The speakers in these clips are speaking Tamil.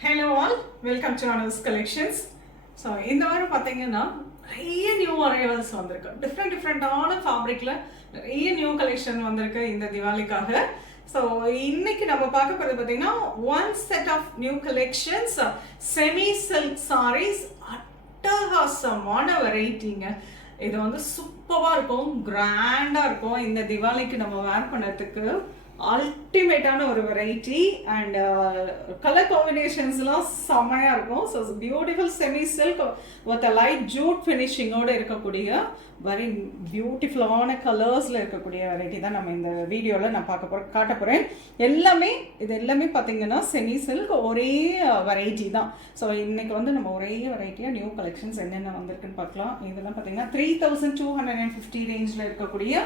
Hello all, welcome to Anu's Collections. So இந்த வாரம் பார்த்தீங்கன்னா நிறைய நியூ அரைவல்ஸ் வந்திருக்கு. டிஃப்ரெண்டான ஃபேப்ரிக்ல நிறைய நியூ கலெக்ஷன் வந்திருக்கு இந்த திவாலிக்காக. ஸோ இன்னைக்கு நம்ம பார்க்க போகிறது பார்த்தீங்கன்னா one set of new collections semi silk saris. அட்டகாசமான வெரைட்டிங்க. இது வந்து சூப்பராக இருக்கும், கிராண்டாக இருக்கும். இந்த திவாலிக்கு நம்ம வேர் பண்ணுறதுக்கு அல்டிமேட்டான ஒரு வெரைட்டி அண்ட் கலர் காம்பினேஷன்ஸ்லாம் செம்மையாக இருக்கும். So beautiful semi silk with light jute ஃபினிஷிங்கோடு இருக்கக்கூடிய வெரி பியூட்டிஃபுல்லான கலர்ஸில் இருக்கக்கூடிய வெரைட்டி தான் நம்ம இந்த வீடியோவில் நான் காட்ட போகிறேன். இது எல்லாமே பார்த்தீங்கன்னா செமி சில்க் ஒரே வெரைட்டி தான். ஸோ இன்றைக்கி வந்து நம்ம ஒரே வெரைட்டியாக நியூ கலெக்ஷன்ஸ் என்னென்ன வந்திருக்குன்னு பார்க்கலாம். இதெல்லாம் பார்த்தீங்கன்னா 3250 ரேஞ்சில் இருக்கக்கூடிய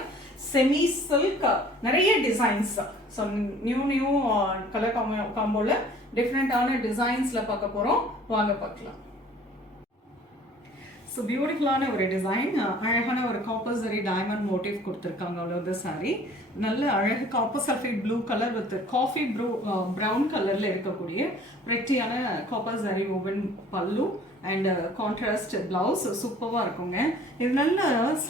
செமி சில்க் நிறைய டிசைன்ஸ். ஸோ நியூ கலர் காம்போவில் டிஃப்ரெண்ட்டான டிசைன்ஸில் பார்க்க போகிறோம். வாங்க பார்க்கலாம். ஸோ பியூட்டிஃபுல்லான ஒரு டிசைன், அழகான ஒரு காப்பர் சரி டைமண்ட் மோட்டிவ் கொடுத்துருக்காங்க. அவ்வளோ சாரி நல்ல அழகு copper sulphate blue colour with coffee brown கலரில் இருக்கக்கூடிய பிரெட்டியான காப்பர் சரி ஓவன் பல்லு அண்ட் கான்ட்ராஸ்ட் பிளவுஸ் சூப்பராக இருக்குங்க. இது நல்ல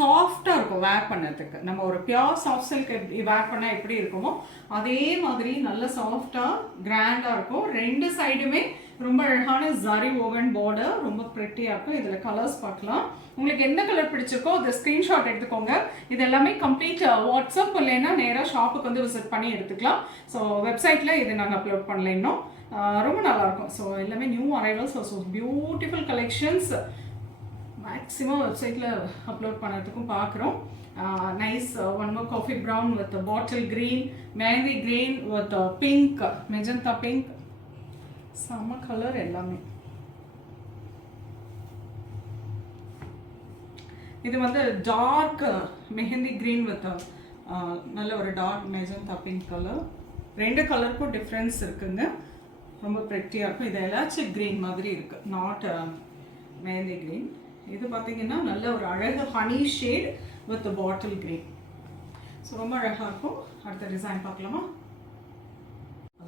சாஃப்டாக இருக்கும் வேர் பண்ணதுக்கு. நம்ம ஒரு பியோர் சாஃப்ட் சில்க் வேர் பண்ணால் எப்படி இருக்குமோ அதே மாதிரி நல்ல சாஃப்டாக கிராண்டாக இருக்கும். ரெண்டு சைடுமே ரொம்ப அழகான ஜரி ஓவன் பார்டர், ரொம்ப ப்ரெட்டியாக இருக்கும். இதில் கலர்ஸ் பார்க்கலாம். உங்களுக்கு எந்த கலர் பிடிச்சிருக்கோ அதை ஸ்க்ரீன்ஷாட் எடுத்துக்கோங்க. இது எல்லாமே கம்ப்ளீட் வாட்ஸ்அப் இல்லைன்னா நேராக ஷாப்புக்கு வந்து விசிட் பண்ணி எடுத்துக்கலாம். ஸோ வெப்சைட்டில் இது நாங்கள் அப்லோட் பண்ணல இன்னும். ரொம்ப நல்லாயிருக்கும். ஸோ எல்லாமே new arrivals. So beautiful collections maximum வெப்சைட்டில் அப்லோட் பண்ணுறதுக்கும் பார்க்குறோம். Nice one more coffee brown with bottle green, mehndi green with pink, magenta pink, செம்ம கலர் எல்லாமே. இது வந்து டார்க் மெஹந்தி க்ரீன் வித் நல்ல ஒரு டார்க் மெஜந்தா பிங்க் கலர். ரெண்டு கலருக்கும் டிஃப்ரென்ஸ் இருக்குங்க. ரொம்ப ப்ரெட்டியாக இருக்கும். இது எலாச்சிக் க்ரீன் மாதிரி இருக்குது, நாட் மெஹந்தி க்ரீன். இது பார்த்தீங்கன்னா நல்ல ஒரு அழகு honey shade with bottle green. So ரொம்ப அழகாக இருக்கும். அடுத்த டிசைன் பார்க்கலாமா?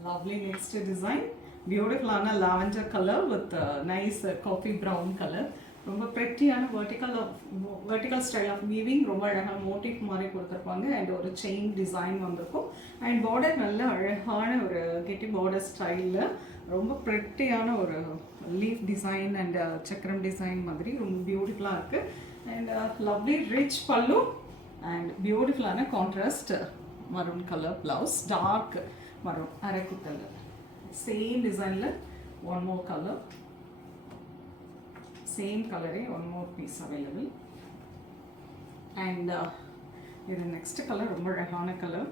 லவ்லி நெக்ஸ்ட் டிசைன், பியூட்டிஃபுல்லான lavender colour with nice coffee brown colour. ரொம்ப ப்ரெட்டியான வெர்டிக்கல் ஸ்டைல் ஆஃப் வீவிங், ரொம்ப அழகான மோட்டிவ் மாதிரி கொடுத்துருப்பாங்க. அண்ட் ஒரு செயின் டிசைன் வந்திருக்கும். அண்ட் பார்டர் நல்ல அழகான ஒரு கெட்டி பார்டர் ஸ்டைலில் ரொம்ப ப்ரெட்டியான ஒரு லீஃப் டிசைன் அண்ட் சக்கரம் டிசைன் மாதிரி ரொம்ப பியூட்டிஃபுல்லாக இருக்குது. அண்ட் லவ்லி ரிச் பல்லு அண்ட் பியூட்டிஃபுல்லான contrast maroon colour blouse, dark maroon அரக்கு கலர். சேம் டிசைனில் ஒன் மோர் கலர், சேம் கலரே one more piece available. And இது நெக்ஸ்ட் கலர் ரொம்ப அழகான colour,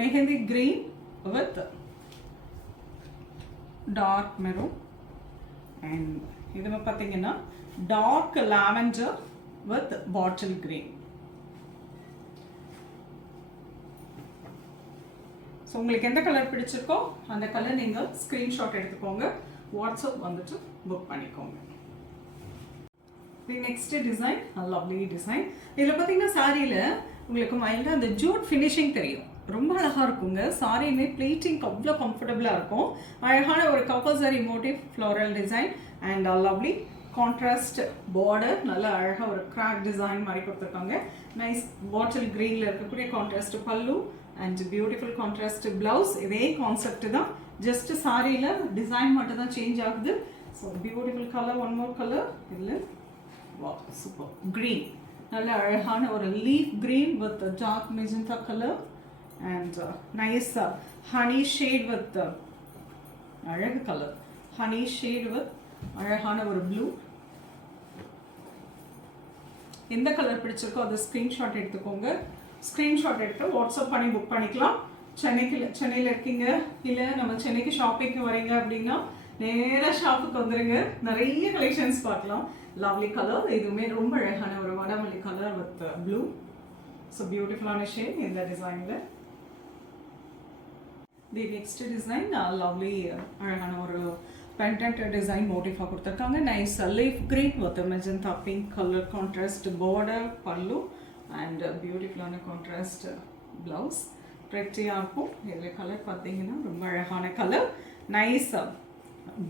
mehndi green with dark maroon. And இது பார்த்தீங்கன்னா dark lavender with bottle green. So உங்களுக்கு எந்த கலர் பிடிச்சிருக்கோ அந்த கலர் நீங்கள் ஸ்க்ரீன்ஷாட் எடுத்துக்கோங்க, வாட்ஸ்அப் வந்துட்டு புக் பண்ணிக்கோங்க. Next design lovely design. இதில் பார்த்தீங்கன்னா சாரியில் உங்களுக்கு மைல்டாக அந்த ஜூட் ஃபினிஷிங் தெரியும், ரொம்ப அழகாக இருக்குங்க. சாரியுமே பிளேட்டிங்க்கு அவ்வளோ கம்ஃபர்டபுளாக இருக்கும். அழகான ஒரு கப்பல் sorry motive floral design and lovely contrast border, நல்ல அழகாக ஒரு கிராக் டிசைன் மாதிரி கொடுத்துருக்காங்க. நைஸ் பாட்டில் க்ரீனில் இருக்கக்கூடிய contrast pallu and beautiful contrast blouse. இதே கான்செப்ட் தான், ஜஸ்ட் சாரியில் டிசைன் மட்டும் தான் சேஞ்ச் ஆகுது. So beautiful colour, one more colour. இதில் வா சூப்பர் க்ரீன், நல்ல அழகான ஒரு leaf green with dark magenta colour and nice honey shade with அழகு கலர், ஹனி ஷேட் வித் அழகான ஒரு ப்ளூ. எந்த கலர் பிடிச்சிருக்கோ அதை ஸ்க்ரீன்ஷாட் எடுத்துக்கோங்க. ஸ்க்ரீன்ஷாட் எடுத்து வாட்ஸ்அப் பண்ணி புக் பண்ணிக்கலாம். சென்னையில் இருக்கீங்க இல்லை நம்ம சென்னைக்கு ஷாப்பிங்க்கு வரீங்க அப்படின்னா நேராக ஷாப்புக்கு வந்துடுங்க, நிறைய கலெக்ஷன்ஸ் பார்க்கலாம். லவ்லி கலர், இதுவுமே ரொம்ப அழகான ஒரு வடமல்லி கலர் வித் ப்ளூ. ஸோ பியூட்டிஃபுல்லான ஷேட் இந்த டிசைனில். தி நெக்ஸ்ட் டிசைன் லவ்லி அழகான ஒரு பெண்டன்ட் டிசைன் மோட்டிஃபாக கொடுத்துருக்காங்க. Nice leaf green with magenta pink colour contrast border pallu and பியூட்டிஃபுல்லான கான்ட்ராஸ்ட் பிளவுஸ். ப்ரெட்டியாக இருக்கும். இதில் கலர் பார்த்தீங்கன்னா ரொம்ப அழகான colour. Nice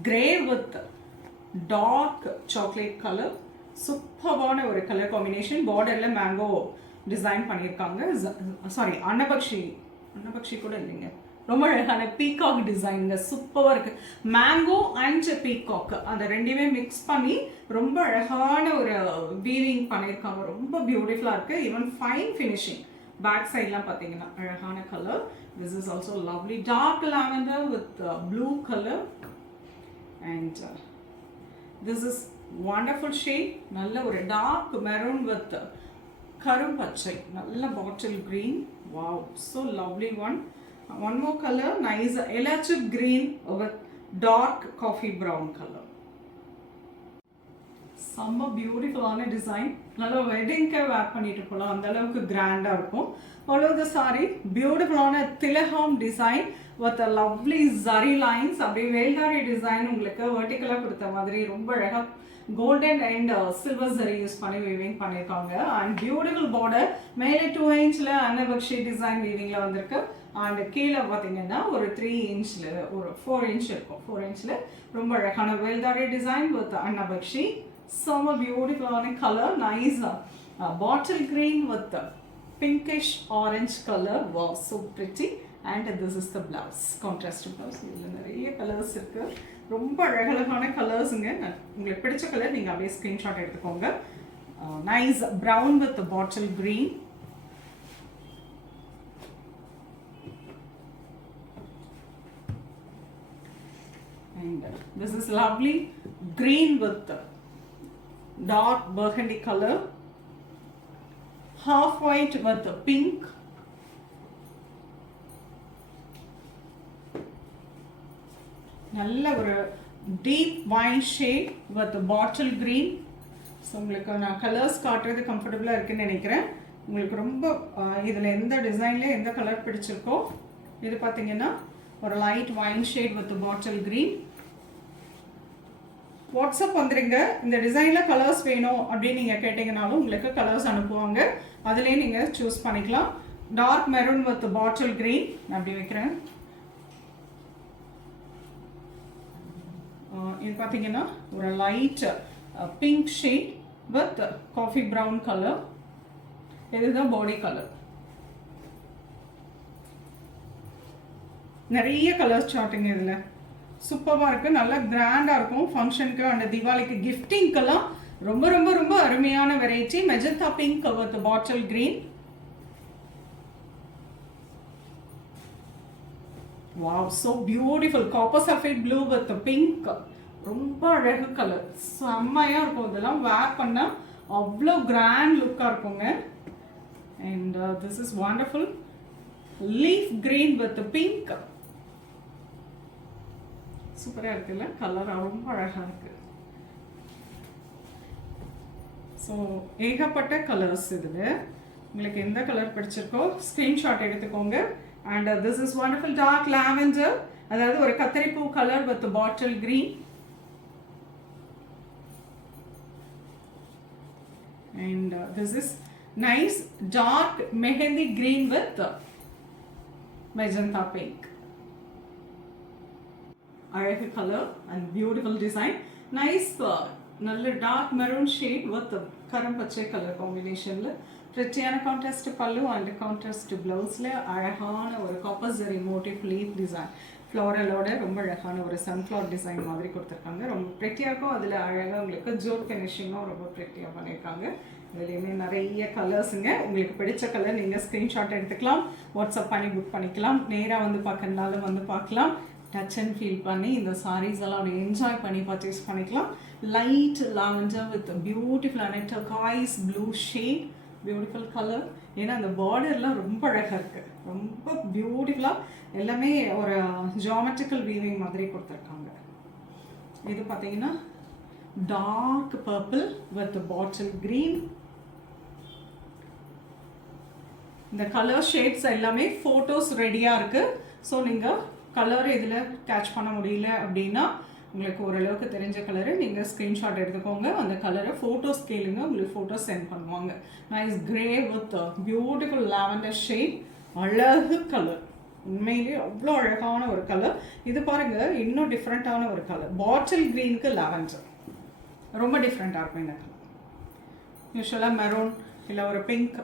grey with dark chocolate colour. சூப்பரான ஒரு கலர் காம்பினேஷன். பார்டரில் மேங்கோ டிசைன் பண்ணியிருக்காங்க. சாரி, அன்னபக்ஷி கூட இல்லைங்க, ரொம்ப அழகான பீகாக் டிசைனுங்க. சூப்பராக இருக்குது. மேங்கோ அண்ட் பீகாக் அந்த ரெண்டுமே மிக்ஸ் பண்ணி ரொம்ப அழகான ஒரு வீவிங் பண்ணியிருக்காங்க. ரொம்ப பியூட்டிஃபுல்லாக இருக்குது. Even fine finishing. பேக் சைட்லாம் பார்த்தீங்கன்னா அழகான colour. This is also lovely dark lavender with blue colour. And this is wonderful shade. நல்ல ஒரு டார்க் மெரூன் வித் கரும்பச்சை, நல்ல bottle green. Wow, so lovely one. One more color, nice electric green with dark coffee brown color. செம்ம பியூட்டிஃபுல்லான டிசைன். நல்லா வெட்டிங்க்கு வேர் பண்ணிட்டு போகலாம், அந்த அளவுக்கு கிராண்டாக இருக்கும். ஆல் ஓவர் த சாரி பியூட்டிஃபுல்லான திலகம் design with lovely zari lines. அப்படியே வேல்தாரி டிசைன் உங்களுக்கு வெர்டிக்கலாக கொடுத்த மாதிரி ரொம்ப அழகாக golden and silver zari use பண்ணி வீவிங் பண்ணியிருக்காங்க. And beautiful border. மேலே 2 இன்ச்சில் அன்னபக்ஷி டிசைன் வீவிங்கில் வந்திருக்கு. அண்ட் கீழே பார்த்தீங்கன்னா ஒரு 3 இன்ச்சில் ஒரு 4 இன்ச் இருக்கும். 4 இன்ச்சில் ரொம்ப அழகான வேல்தாரி டிசைன் வித் அன்னபக்ஷி. செம்ம பியூட்டிஃபுல்லான colour. Nice bottle green with pinkish orange colour. Wow, so pretty. And this is the blouse, contrast blouse. இதில் நிறைய கலர்ஸ் இருக்குது. ரொம்ப அழகழகான கலர்ஸுங்க. உங்களுக்கு பிடிச்ச கலர் நீங்கள் அப்படியே ஸ்க்ரீன்ஷாட் எடுத்துக்கோங்க. Nice brown with bottle green. And this is lovely green with dark burgundy color, half white with pink, நல்ல ஒரு deep wine shade with bottle green. So உங்களுக்கு நான் கலர்ஸ் காட்டுறது கம்ஃபர்டபுளாக இருக்குன்னு நினைக்கிறேன். உங்களுக்கு ரொம்ப இதில் எந்த டிசைனில் எந்த கலர் பிடிச்சிருக்கோ. இது பார்த்தீங்கன்னா ஒரு light wine shade with bottle green. WhatsApp வந்துடுங்க. இந்த டிசைனில் கலர்ஸ் வேணும் அப்படின்னு நீங்கள் கேட்டிங்கனாலும் உங்களுக்கு கலர்ஸ் அனுப்புவாங்க. அதிலே நீங்கள் சூஸ் பண்ணிக்கலாம். Dark maroon with bottle green அப்படி வைக்கிறேன். இது பார்த்தீங்கன்னா ஒரு light pink shade with coffee brown colour. இதுதான் பாடி கலர். நிறைய கலர்ஸ் சார்ட்டுங்க இதில். சூப்பராக இருக்குது, நல்லா கிராண்டாக இருக்கும் ஃபங்க்ஷனுக்கு அண்ட் தீபாவளிக்கு கிஃப்டிங்க்கெல்லாம் ரொம்ப ரொம்ப ரொம்ப அருமையான variety. Magenta pink with bottle green. Wow, so beautiful. Copper sulphate blue with pink. ரொம்ப அழகு கலர். செம்மையாக இருக்கும். இதெல்லாம் வேர் பண்ணால் அவ்வளோ கிராண்ட் லுக்காக இருக்குங்க. And this is wonderful leaf green with pink. சூப்பராக இருக்குல்ல, கலர் ரொம்ப அழகாக இருக்குது. ஸோ ஏகப்பட்ட கலர்ஸ் இதில். உங்களுக்கு எந்த கலர் பிடிச்சிருக்கோ ஸ்க்ரீன்ஷாட் எடுத்துக்கோங்க. And this is wonderful dark lavender, அதாவது ஒரு கத்தரிப்பூ colour with bottle green. And this is nice dark mehendi green with magenta pink. அழகு colour and beautiful design. Nice நல்ல டார்க் மெரூன் ஷேட் வித் கரும்பச்சை கலர் காம்பினேஷனில் பிரிட்டியான கான்ட்ராஸ்ட் பல்லு அண்ட் கான்ட்ராஸ்ட் ப்ளவுஸில் அழகான ஒரு copper zari motif leaf design ஃப்ளோரலோட ரொம்ப அழகான ஒரு சன்ஃப்ளவர் டிசைன் மாதிரி கொடுத்துருக்காங்க. ரொம்ப ப்ரெட்டியாக இருக்கும். அதில் அழகாக உங்களுக்கு ஜோட் ஃபினிஷிங்கும் ரொம்ப ப்ரெட்டியாக பண்ணியிருக்காங்க. இதுலேயுமே நிறைய கலர்ஸுங்க. உங்களுக்கு பிடிச்ச கலர் நீங்கள் ஸ்க்ரீன்ஷாட் எடுத்துக்கலாம், வாட்ஸ்அப் பண்ணி புக் பண்ணிக்கலாம். நேராக வந்து பார்க்கறதுனாலும் வந்து பார்க்கலாம். டச் அண்ட் ஃபீல் பண்ணி இந்த சாரீஸ் எல்லாம் அப்படி என்ஜாய் பண்ணி பர்ச்சேஸ் பண்ணிக்கலாம். லைட் லாவெண்டர் வித் பியூட்டிஃபுல்லான turquoise blue shade. Beautiful colour. ஏன்னா அந்த பார்டர்லாம் ரொம்ப அழகாக இருக்குது. ரொம்ப பியூட்டிஃபுல்லாக எல்லாமே ஒரு ஜியாமெட்ரிக்கல் வீவிங் மாதிரி கொடுத்துருக்காங்க. இது பார்த்தீங்கன்னா dark purple with bottle green. இந்த கலர் ஷேட்ஸ் எல்லாமே ஃபோட்டோஸ் ரெடியாக இருக்குது. ஸோ நீங்கள் கலர் இதில் கேட்ச் பண்ண முடியல அப்படின்னா உங்களுக்கு ஓரளவுக்கு தெரிஞ்ச கலரை நீங்கள் ஸ்க்ரீன்ஷாட் எடுத்துக்கோங்க. அந்த கலரை ஃபோட்டோஸ் கேளுங்க, உங்களுக்கு ஃபோட்டோஸ் சென்ட் பண்ணுவாங்க. Nice grey with beautiful lavender shade. அழகு கலர், உண்மையிலேயே அவ்வளோ அழகான ஒரு கலர். இது பாருங்கள், இன்னும் டிஃப்ரெண்ட்டான ஒரு கலர், பாட்டில் க்ரீனுக்கு லாவெண்டர், ரொம்ப டிஃப்ரெண்ட்டாக இருக்கும் இந்த கலர். யூஸ்வலாக மெரூன் இல்லை ஒரு பிங்க்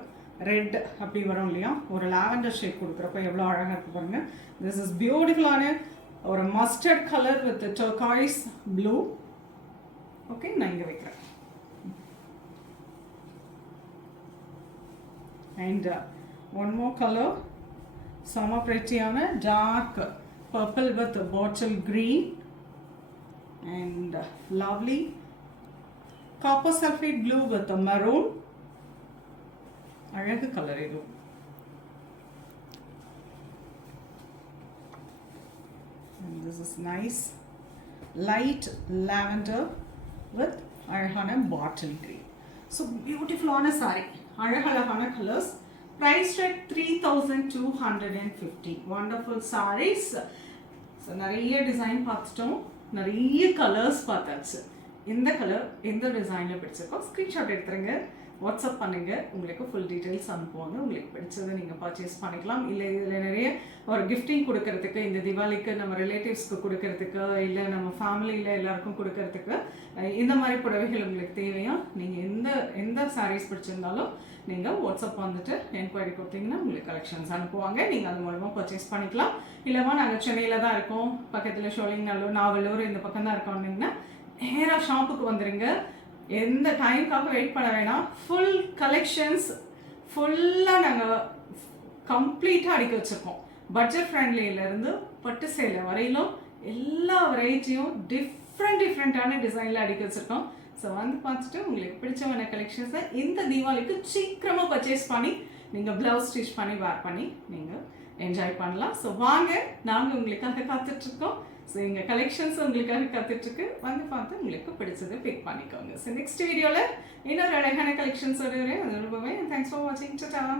ரெட் அப்படி வரும் இல்லையா, ஒரு லாவெண்டர் ஷேட் கொடுக்குறப்ப எவ்வளோ அழகாக இருக்குது பாருங்கள். திஸ் இஸ் பியூட்டிஃபுல்லான ஒரு mustard colour with turquoise blue. Okay, நான் இங்கே வைக்கிறேன். அண்ட் ஒன் மோர் கலர், செம பிரெட்டியான dark purple with bottle green and lovely copper sulphate blue with maroon. அழகு கலர் இது. And this is nice light lavender with அழகான bottle green. So beautiful saree, அழகழகான colors. Priced at 3,250. Wonderful sarees. So நிறைய டிசைன் பார்த்துட்டோம், நிறைய கலர்ஸ் பார்த்தாச்சு. எந்த கலர் எந்த டிசைனில் பிடிச்சிருக்கோ ஸ்க்ரீன்ஷாட் எடுத்துருங்க, வாட்ஸ்அப் பண்ணுங்கள், உங்களுக்கு ஃபுல் டீட்டெயில்ஸ் அனுப்புவாங்க. உங்களுக்கு பிடிச்சதை நீங்கள் பர்ச்சேஸ் பண்ணிக்கலாம். இல்லை இதில் நிறைய ஒரு கிஃப்டிங் கொடுக்கறதுக்கு, இந்த தீபாவளிக்கு நம்ம ரிலேட்டிவ்ஸ்க்கு கொடுக்கறதுக்கு, இல்லை நம்ம ஃபேமிலியில் எல்லாருக்கும் கொடுக்கறதுக்கு இந்த மாதிரி புடவைகள் உங்களுக்கு தேவையா, நீங்கள் எந்த சாரீஸ் பிடிச்சிருந்தாலும் நீங்கள் வாட்ஸ்அப் வந்துட்டு என்கொயரி கொடுத்தீங்கன்னா உங்களுக்கு கலெக்ஷன்ஸ் அனுப்புவாங்க. நீங்கள் அது மூலமாக பர்ச்சேஸ் பண்ணிக்கலாம். இல்லைமா நாங்கள் சென்னையில் தான் இருக்கோம், பக்கத்தில் ஷோலிங்கநல்லூர், நாவலூர் இந்த பக்கம் தான் இருக்கோம்னீங்கன்னா நேராக ஷாப்புக்கு வந்துடுங்க. எந்த டைமுக்காக வெயிட் பண்ண வேணாம். ஃபுல் கலெக்ஷன்ஸ் ஃபுல்லாக நாங்கள் கம்ப்ளீட்டாக அடிக்க வச்சுருக்கோம். பட்ஜெட் ஃப்ரெண்ட்லியிலேருந்து பட்டு சேலை வரையிலும் எல்லா வெரைட்டியும் டிஃப்ரெண்ட்டான டிசைனில் அடிக்க வச்சுருக்கோம். ஸோ வந்து பார்த்துட்டு உங்களுக்கு பிடிச்சமான கலெக்ஷன்ஸை இந்த தீபாவளிக்கு சீக்கிரமாக பர்ச்சேஸ் பண்ணி நீங்கள் ப்ளவுஸ் ஸ்டிச் பண்ணி வேர் பண்ணி நீங்கள் என்ஜாய் பண்ணலாம். ஸோ வாங்க, நாங்கள் உங்களுக்காக காத்துட்ருக்கோம். ஸோ எங்கள் கலெக்ஷன்ஸ் உங்களுக்காக காத்துட்ருக்கு, வந்து பார்த்து உங்களுக்கு பிடிச்சதை பிக் பண்ணிக்கோங்க. ஸோ நெக்ஸ்ட் வீடியோவில் இன்னொரு அழகான கலெக்ஷன்ஸ் வருவேன். அது ரொம்பவே தேங்க்ஸ் ஃபார் வாட்சிங். டாடா.